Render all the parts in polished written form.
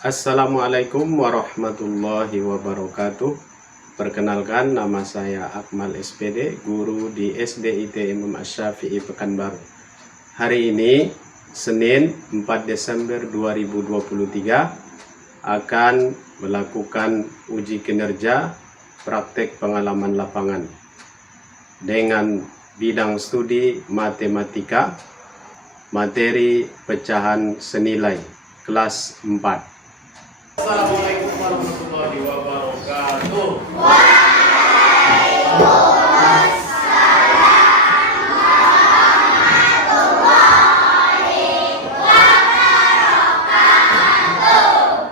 Assalamualaikum warahmatullahi wabarakatuh. Perkenalkan, nama saya Akmal SPD, guru di SDIT Imam Ash-Shafi'i Pekanbaru. Hari ini, Senin 4 Desember 2023, akan melakukan uji kinerja praktek pengalaman lapangan dengan bidang studi matematika, materi pecahan senilai, kelas 4. Assalamualaikum warahmatullahi wabarakatuh.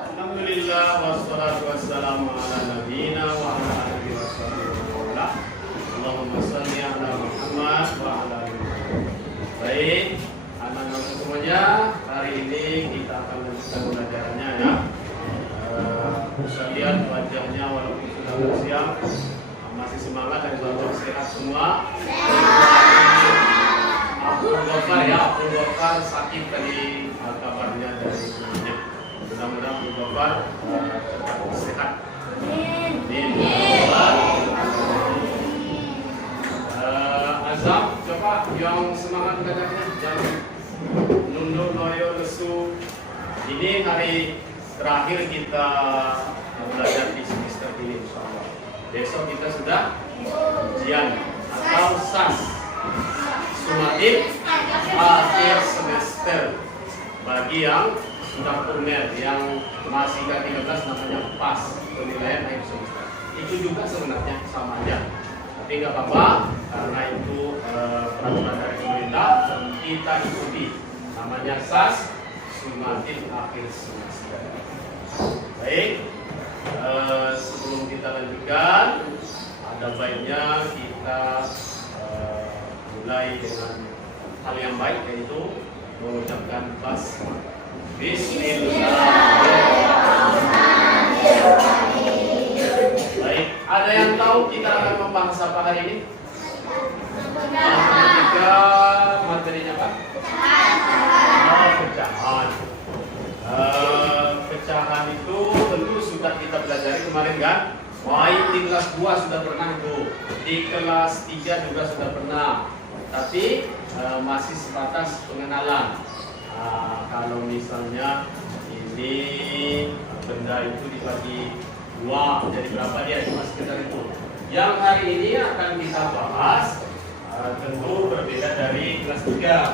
Alhamdulillah wassalatu wassalamu ala nabiyina wa ala alihi washabihi. Allahumma shalli ala Muhammad wa ala ali Muhammad. Baik, anak-anak semuanya, hari ini kita akan melanjutkan pembelajarannya ya. Bisa lihat wajahnya walaupun sudah bersiap, masih semangat dan selalu sehat semua. Abdul Ghaffar sakit tadi kabarnya dari ibunya. Mudah-mudahan Abdul Ghaffar sehat. Amin. Azam, coba yang semangat belajarnya, jangan nunduk, loyo, lesu. Ini hari terakhir kita belajar di semester ini, insyaallah. Besok kita sudah ujian atau SAS sumatif akhir semester. Bagi yang sudah primer, yang masih K13 namanya PAS, penilaian akhir semester. Itu juga sebenarnya sama aja, tapi nggak apa-apa karena itu peraturan dari pemerintah, kita ikuti. Namanya SAS sumatif akhir semester. Baik, sebelum kita lanjutkan, ada baiknya kita mulai dengan hal yang baik, yaitu mengucapkan basmalah. Bismillahirrahmanirrahim. Baik, ada yang tahu kita akan membahas apa hari ini? Matematika, materinya apa? Pecahan. Pecahan itu tentu sudah kita pelajari kemarin kan? Baik di kelas 2 sudah pernah itu, di kelas 3 juga sudah pernah, tapi masih sebatas pengenalan. Kalau misalnya ini benda itu dibagi 2, jadi berapa dia? Cuma sekitar itu. Yang hari ini akan kita bahas tentu berbeda dari kelas 3.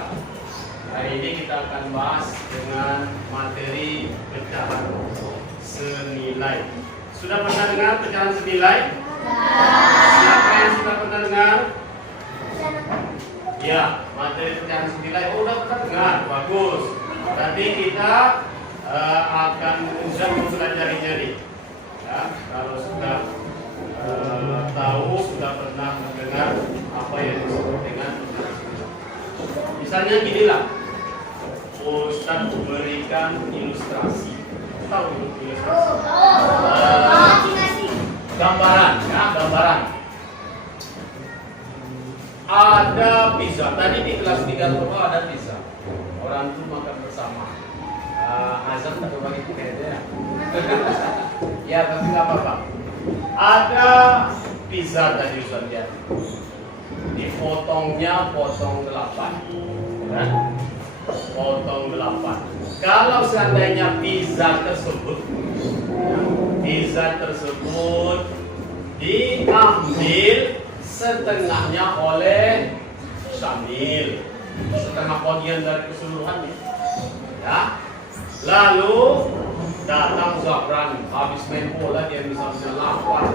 Hari ini kita akan bahas dengan materi pecahan senilai. Sudah pernah dengar pecahan senilai? Siapa yang sudah pernah dengar? Ya, materi pecahan senilai. Oh, udah pernah dengar. Bagus. Nanti kita akan mudah mempelajarinya nih. Ya, kalau sudah tahu, sudah pernah mendengar apa yang disebut dengan pecahan senilai. Misalnya ginilah. Ustaz berikan ilustrasi. Tahu ilustrasi? Gambaran, ya, gambaran. Ada pizza. Tadi di kelas 3 ada pizza. Orang itu makan bersama. Azam tak berbagi kayaknya. Ya, tapi nggak apa-apa. Ada pizza tadi Ustaz lihat. Dipotongnya potong 8. Kan? Potong 8. Kalau seandainya pizza tersebut diambil setengahnya oleh Syamil, setengah bagian dari keseluruhannya, ya. Lalu datang Zafran, habis main bola dia misalnya lapar,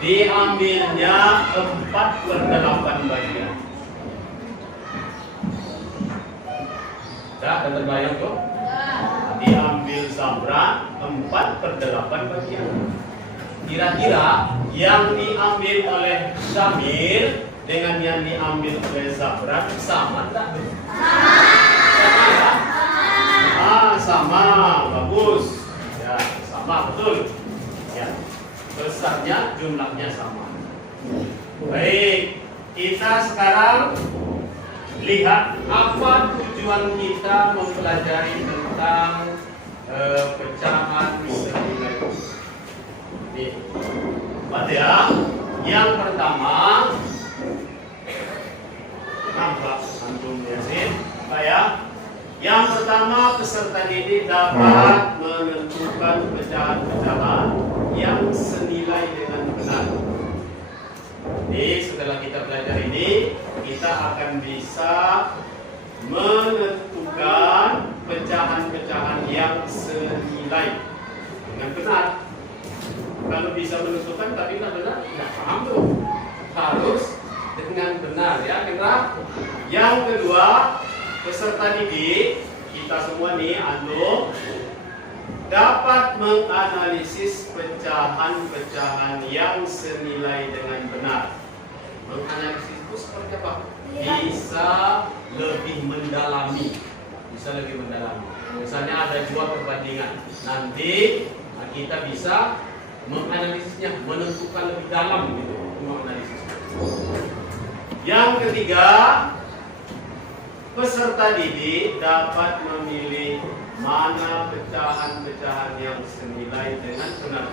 diambilnya 4/8 bagian. Ya, dan terbayang tuh? Diambil Zafran 4/8 bagian. Kira-kira yang diambil oleh Syamil dengan yang diambil oleh Zafran sama tak? Sama ya? Sama, bagus. Ya, sama, betul. Ya, besarnya, jumlahnya sama. Baik, kita sekarang lihat apa tujuan kita mempelajari tentang pecahan senilai. Nih, lihat ya. Yang pertama, nampak antum yasin, ya. Yang pertama, peserta didik dapat menentukan pecahan-pecahan yang senilai dengan benar. Jadi setelah kita belajar ini, kita akan bisa menentukan pecahan-pecahan yang senilai dengan benar. Kalau bisa menentukan tapi tidak benar, tidak paham tuh. Harus dengan benar ya, kira. Yang kedua, peserta didik kita semua nih, antum dapat menganalisis pecahan-pecahan yang senilai dengan benar. Menganalisis itu seperti apa? Bisa lebih mendalami. Misalnya ada dua perbandingan, nanti kita bisa menganalisisnya, menentukan lebih dalam gitu, menganalisisnya. Yang ketiga, peserta didik dapat memilih mana pecahan-pecahan yang senilai dengan benar.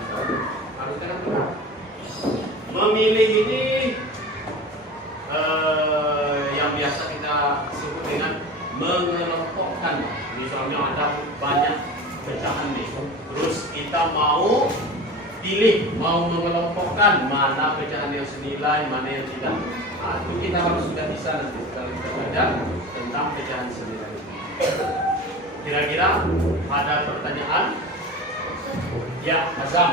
Harus dengan benar. Memilih ini yang biasa kita sebut dengan mengelompokkan. Misalnya ada banyak pecahan nih, terus kita mau pilih, mau mengelompokkan mana pecahan yang senilai, mana yang tidak. Nah, itu kita harus sudah bisa nanti kalau kita belajar tentang pecahan senilai. Kira-kira ada pertanyaan? Ya, Azam.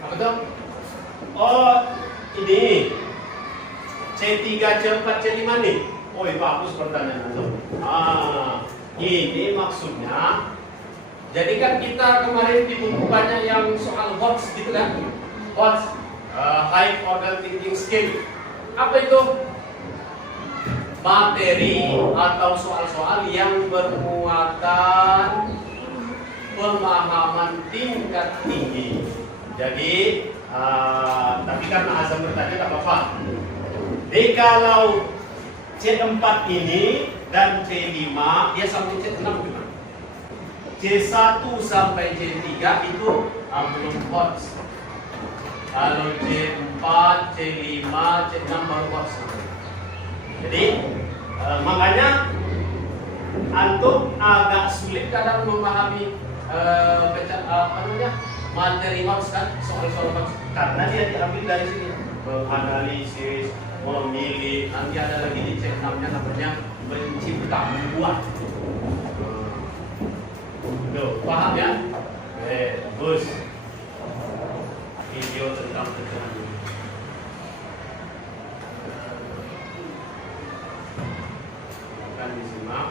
Apa tuh? Oh, ini C3, C4, C5 nih. Oh, bagus pertanyaan itu. Ini maksudnya, jadi kan kita kemarin di buku banyak yang soal HOTS gitu kan? HOTS, High Order Thinking Skill. Apa itu? Materi atau soal-soal yang bermuatan pemahaman tingkat tinggi. Jadi, tapi karena Azam bertanya tak apa-apa. Jadi kalau C4 ini dan C5 dia sampai C6 gimana? C1 sampai C3 itu belum HOTS. Kalau C4, C5, C6 baru HOTS. Jadi makanya antum agak sulit kadang memahami materi HOTS kan, soal-soal HOTS, karena dia diambil dari sini, menganalisis, memilih, nanti ada lagi di C6-nya namanya mencipta, membuat. Tuh, paham ya? Bagus. Video tentang pecahan. Akan disimak.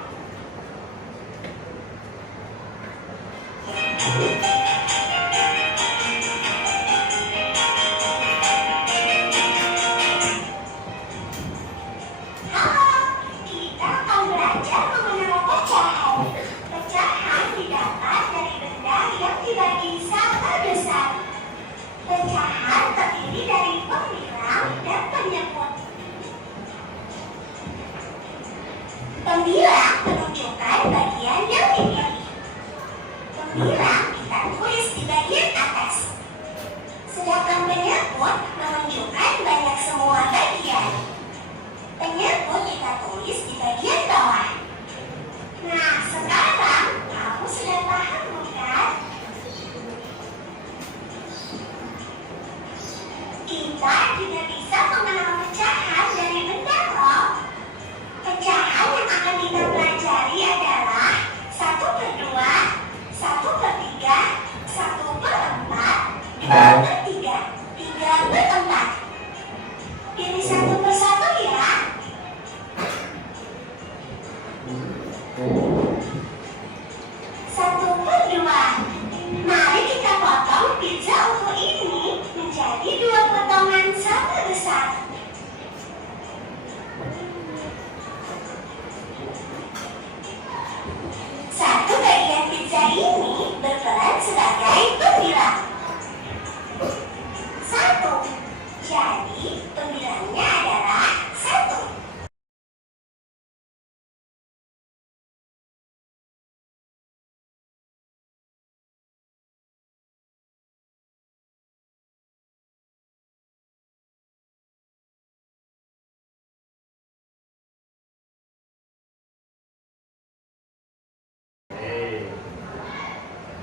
Pecahan terdiri dari pemilang dan penyebut. Pemilang menunjukkan bagian yang dipilih. Pemilang kita tulis di bagian atas. Sedangkan penyebut menunjukkan banyak semua bagian. Penyebut kita tulis di bagian bawah. Nah, sekarang kamu sudah paham bukan? Kita juga bisa mengenal pecahan dari benda loh. Pecahan yang akan kita pelajari adalah 1/2, 1/3, 1/4, 2/3, 3/4. Pilih satu persatu ya. 1/2. Mari kita potong pizza utuh ini menjadi 2 potongan sama besar. Satu bagian pizza ini berperan sebagai pembilang. 1. Jadi pembilangnya adalah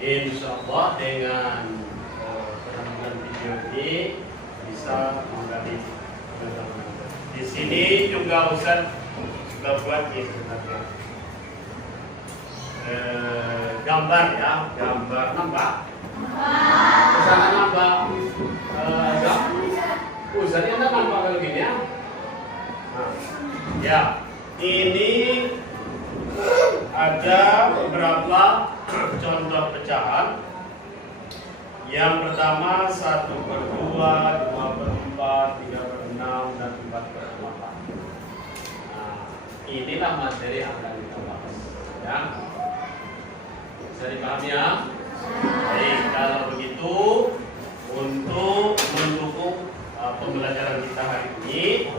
Insya Allah dengan penampilan video ini bisa menggali pengetahuan. Di sini juga Ustaz sudah buat ini sebenarnya gambar ya, gambar nampak. Kesana nampak. Ustaz ini nampak kalau gini ya. Nah, ya, ini ada beberapa contoh pecahan. Yang pertama 1/2, 2/4, 3/6, dan 4/8. Nah, inilah materi yang akan kita bahas. Ya, bisa dipahami ya? Baik, kalau begitu untuk mendukung pembelajaran kita hari ini,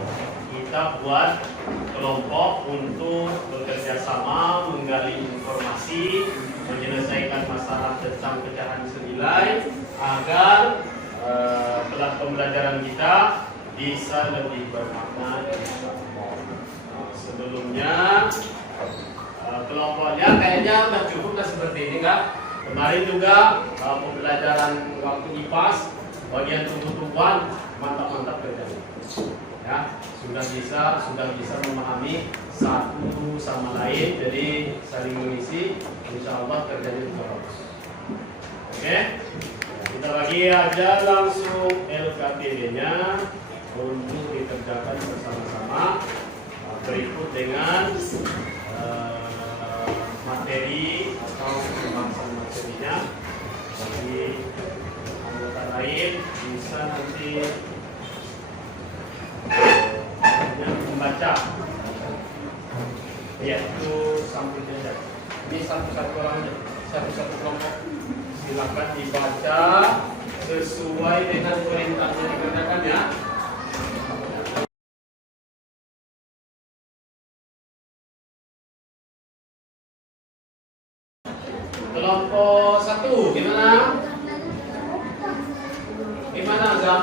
kita buat kelompok untuk bekerja sama menggali informasi, menyelesaikan masalah tentang pecahan senilai agar pembelajaran kita bisa lebih bermakna. Sebelumnya kelompoknya kayaknya udah cukup lah seperti ini kan? Kemarin juga pembelajaran waktu IPAS bagian tumbuh-tumbuhan mantap-mantap kerjanya. Ya, sudah bisa memahami satu sama lain, jadi saling mengisi. Insya Allah kerjanya juga bagus. Oke, kita bagi aja langsung LKTD-nya untuk dikerjakan bersama-sama. Berikut dengan materi atau pembahasan materinya. Bagi anggota lain bisa nanti membaca, yaitu sampai saja. Ini satu-satu orang, satu-satu kelompok. Silakan dibaca sesuai dengan perintahnya dikerjakan ya. Kelompok 1 gimana? Gimana Zam?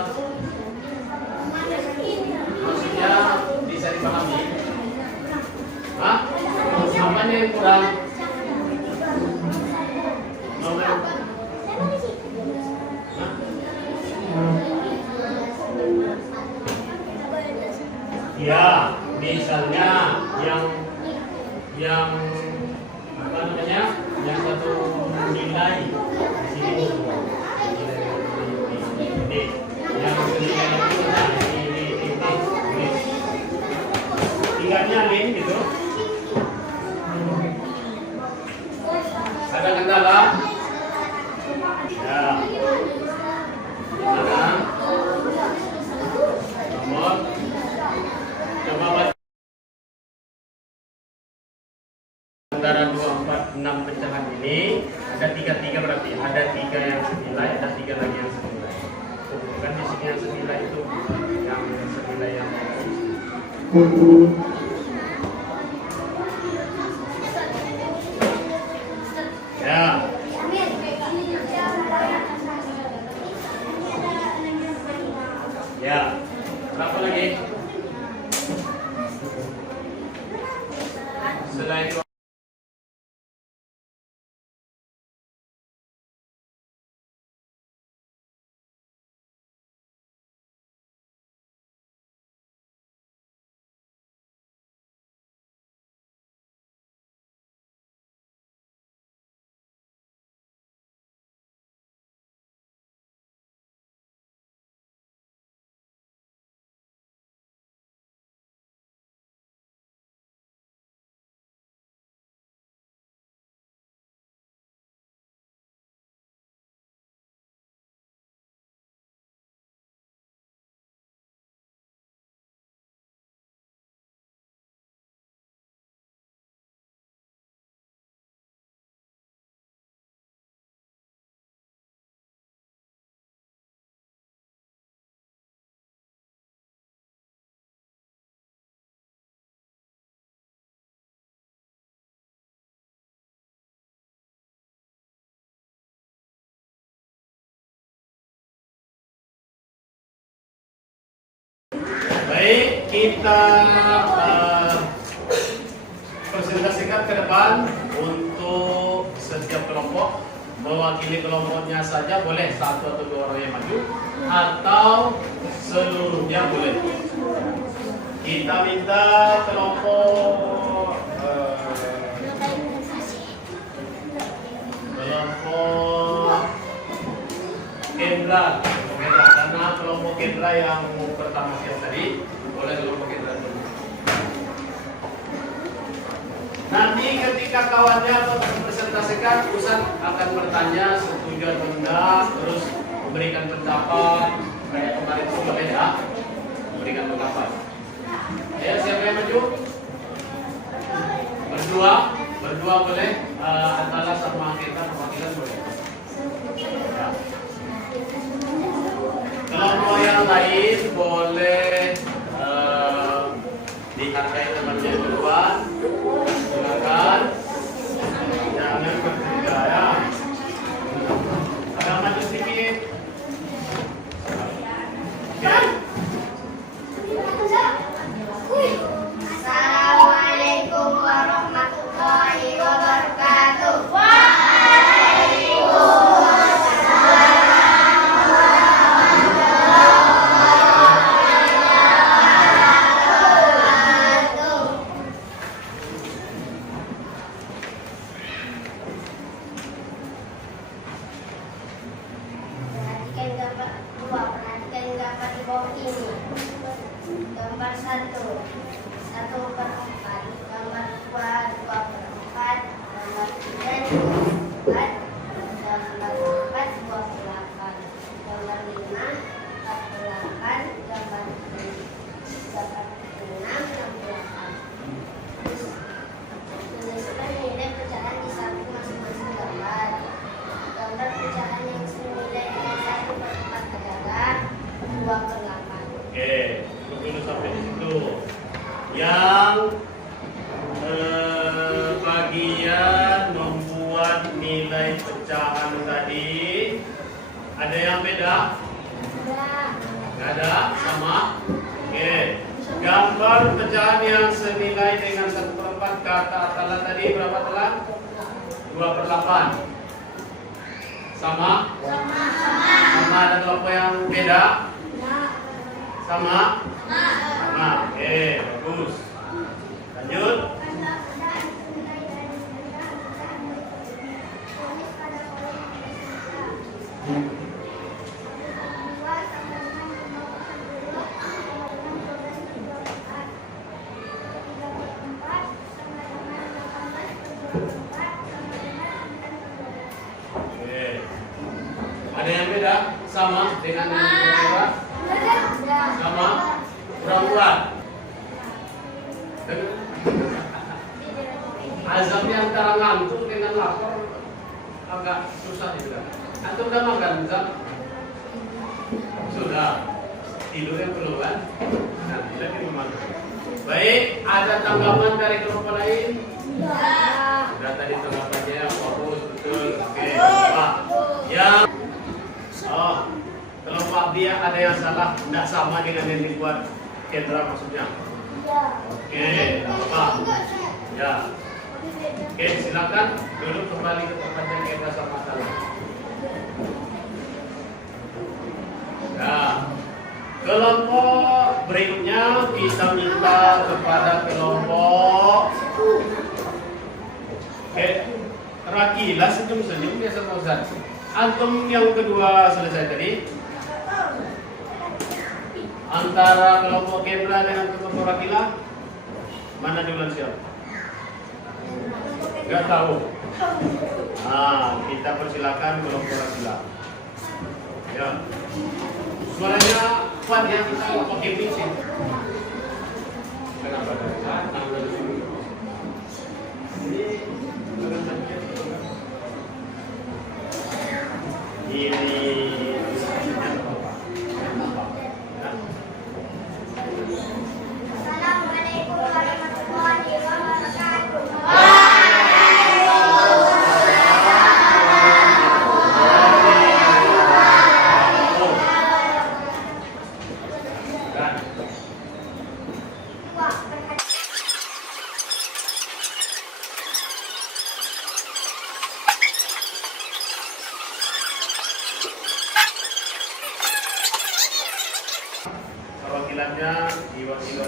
Maksudnya bisa dipahami? Hah? Apanya yang kurang? Nomor? Ya, misalnya yang apa namanya? Yang satu nilai di sini. Yang senilai itu ini. Tinggalnya link gitu. Ada kendala? Ya. Mana? Nomor. Coba baca. Antara 2, 4, 6 pecahan ini ada 3 berarti ada 3 yang senilai, ada 3 lagi yang senilai. Bukan di sini yang senilai itu, yang senilai yang ya. Ya. Berapa lagi? Selain itu baik, kita presentasikan ke depan untuk setiap kelompok mewakili kelompoknya saja boleh, satu atau dua orang yang maju, atau seluruhnya boleh. Kita minta kelompok Kendra, karena kelompok Kendra yang pertama siang tadi, boleh kelompok Kendra dulu. Nanti ketika kawannya mempresentasikan, Ustaz akan bertanya setuju atau enggak, terus memberikan pendapat, kayak kemarin itu boleh ya, memberikan pendapat. Ya, siapa yang maju? Berdua boleh, antara sama kita perwakilan boleh. Ya. Kelompok yang lain boleh dihargai temannya duluan. Silakan. Jangan bertiga ya. Ada maju sedikit. Assalamualaikum warahmatullahi wabarakatuh. Perhatikan gambar di bawah ini. Gambar 1/4, gambar 2/4, gambar 3/4, gambar 4 2/8, gambar 5 4/8, gambar 6/8. Tuliskan nilai pecahan di samping masing-masing gambar. Gambar pecahan yang senilai dengan 1/4 adalah 2/8. Oke, dulu sampai di situ. Yang bagian membuat nilai pecahan tadi, ada yang beda? Nggak ada? Sama? Oke. Gambar pecahan yang senilai dengan 1/4 kata telah tadi berapa telah? 2/8. Sama? Sama. Ada kelompok yang beda? Sama? Sama. Oke, bagus. Lanjut. Oke. Ada yang beda? Sama dengan yang kedua? Sama? Kurang-kurang? Azamnya antara ngantuk dengan lapar agak susah juga. Antum udah makan, Zam? Sudah. Tidur yang perlu kan? Nah, tidak makan. Baik, ada tanggapan dari kelompok lain? Sudah tadi tanggapannya fokus betul. Oke, Pak. Yang kelompok Abdiya ada yang salah, tidak sama dengan yang dibuat Kendra maksudnya. Oke, Pak. Ya. Oke, silakan duduk kembali ke tempat yang kita sama-sama. Ya. Kelompok berikutnya kita minta kepada kelompok Rakila senyum-senyum biasa Pak Ustaz. Antum yang kedua selesai tadi. Antara kelompok Kendra dengan kelompok Rakila, mana duluan siapa? Gak tahu. Nah, kita persilakan kelompok Rakila. Ya. Suaranya kuat ya, kita pakai pitch. Kenapa? Assalamualaikum warahmatullahi wabarakatuh.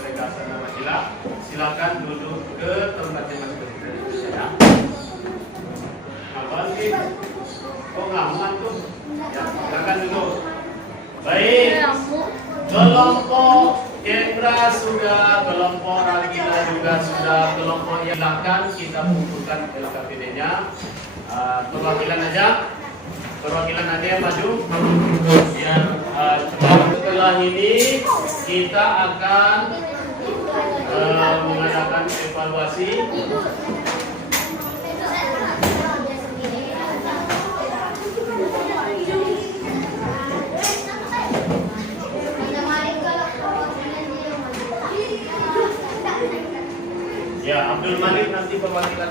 mereka sana sila. Silakan duduk ke tempatnya masing-masing ya. Apa sih? Kok ngamuan tuh? Ya, silakan duduk. Baik. Kelompok Kendra sudah, kelompok Ragina juga sudah, kelompok yang silakan kita kumpulkan LKPD-nya. Perwakilan aja yang maju. Biar setelah ini kita akan mengadakan evaluasi. Ya, Abdul Malik nanti perwakilan.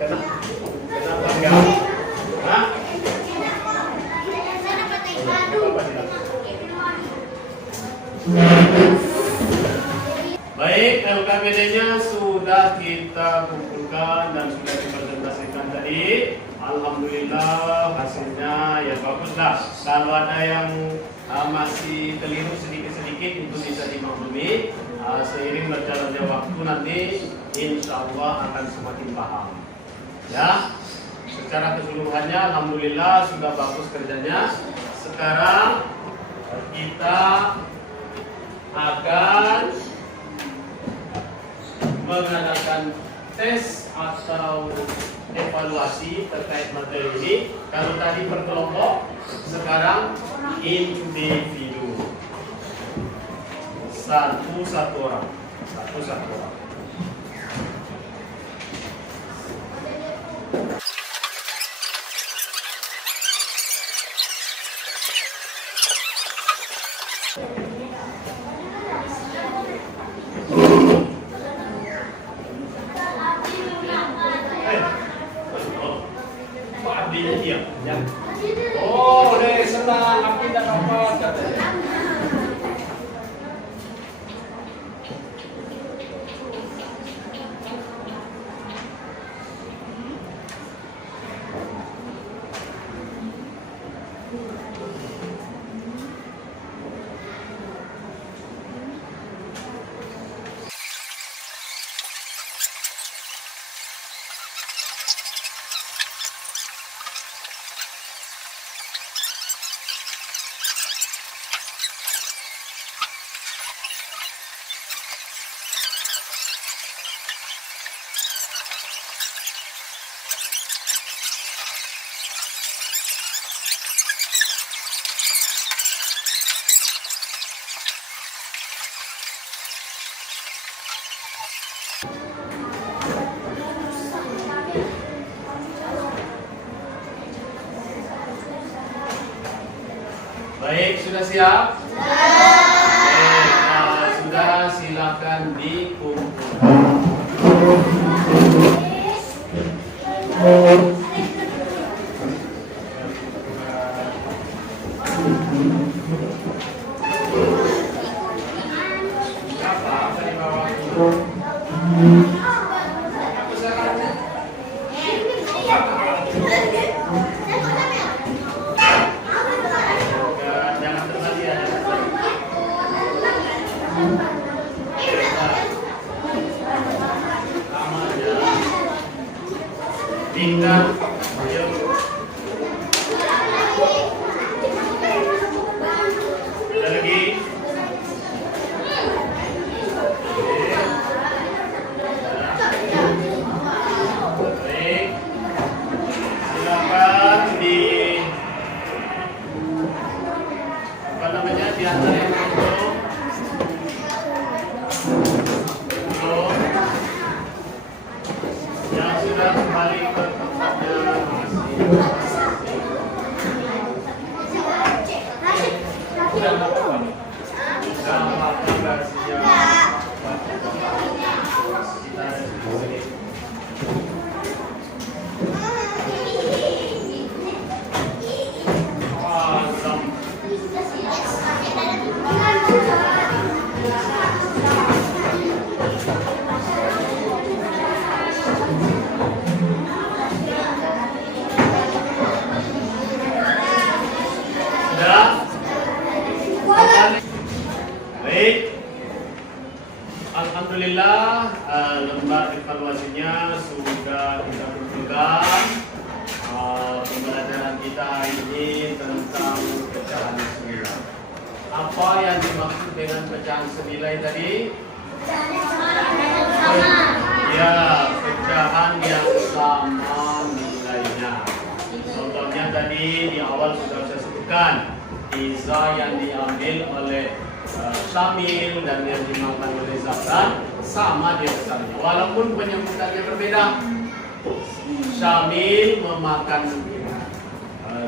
Kenapa enggak? Hah? Baik, LKPD-nya sudah kita kumpulkan dan sudah dipresentasikan tadi. Alhamdulillah hasilnya ya baguslah. Kalau ada yang masih keliru sedikit-sedikit itu bisa dimaklumi. Seiring berjalannya waktu nanti insya Allah akan semakin paham. Ya, secara keseluruhannya alhamdulillah sudah bagus kerjanya. Sekarang kita akan mengadakan tes atau evaluasi terkait materi ini. Kalau tadi per kelompok, sekarang individu. Satu-satu orang. Oh, udah senang, aku tidak dapat katanya. Baik, sudah siap? Sudah, silakan dikumpulkan. Tinggal, ada lagi. Baik, silakan di apa namanya di antara yang yang sudah kembali ke tempatnya sudah apa-apa Baik. Alhamdulillah, lembar evaluasinya sudah kita kumpulkan. Pembelajaran kita hari ini tentang pecahan sembilan. Apa yang dimaksud dengan pecahan sembilan tadi? Ya, pecahan yang sama nilainya. Contohnya tadi di awal sudah saya sebutkan, Iza yang diambil oleh Syamil dan yang dimakan oleh Zahran sama dia besarnya, walaupun penyebutannya berbeda. Syamil memakan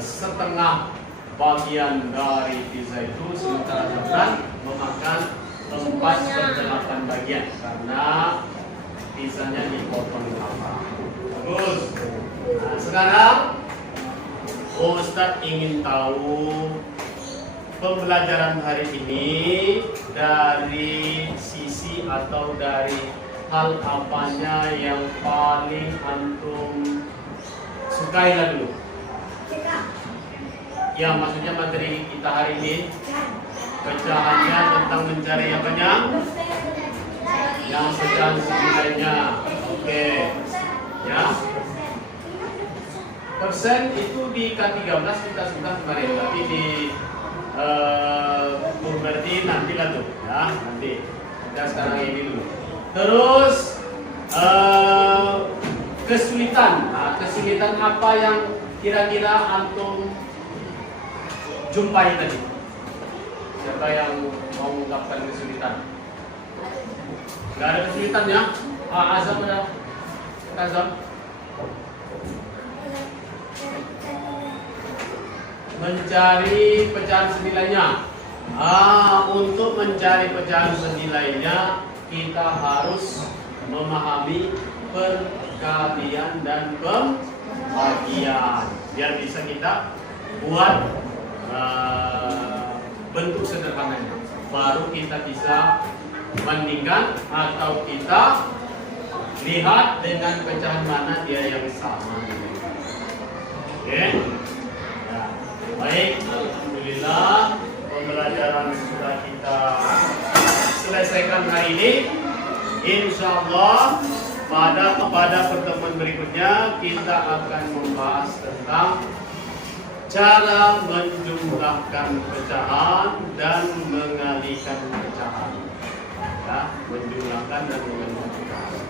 setengah bagian dari pizza itu, sementara Zahran memakan 4/8 bagian karena pizzanya dipotong apa. Bagus. Nah, sekarang Ustadz ingin tahu pembelajaran hari ini dari sisi atau dari hal apanya yang paling antum sukai lah dulu. Ya, maksudnya materi kita hari ini pecahannya tentang mencari apanya? Yang pecahan sembilannya. Oke. Ya. Persen itu di K13 kita sudah kemarin, tapi di berarti nanti lah tuh ya, nanti kita sekarang ini dulu. Terus kesulitan. Nah, kesulitan apa yang kira-kira antum jumpai tadi? Siapa yang mau mengungkapkan kesulitan? Gak ada kesulitannya? Azam ada? Azam? Mencari pecahan senilainya. Untuk mencari pecahan senilainya kita harus memahami perkalian dan pembagian biar bisa kita buat bentuk sederhananya. Baru kita bisa bandingkan atau kita lihat dengan pecahan mana dia yang sama. Oke. Baik, alhamdulillah pembelajaran sudah kita selesaikan hari ini. Insya Allah pada pertemuan berikutnya kita akan membahas tentang cara menjumlahkan pecahan dan mengalihkan pecahan. Ya, menjumlahkan dan mengalihkan pecahan.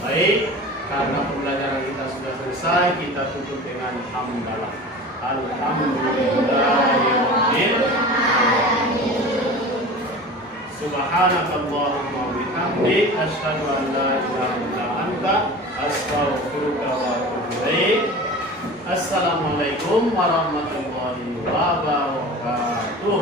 Baik, karena pembelajaran kita sudah selesai, kita tutup dengan hamdalah. Alhamdulillahirabbil alamin. Subhanakallahumma wa bihamdik asyhadu an la ilaha illa anta astaghfiruka wa atubu ilaik. Assalamualaikum warahmatullahi wabarakatuh.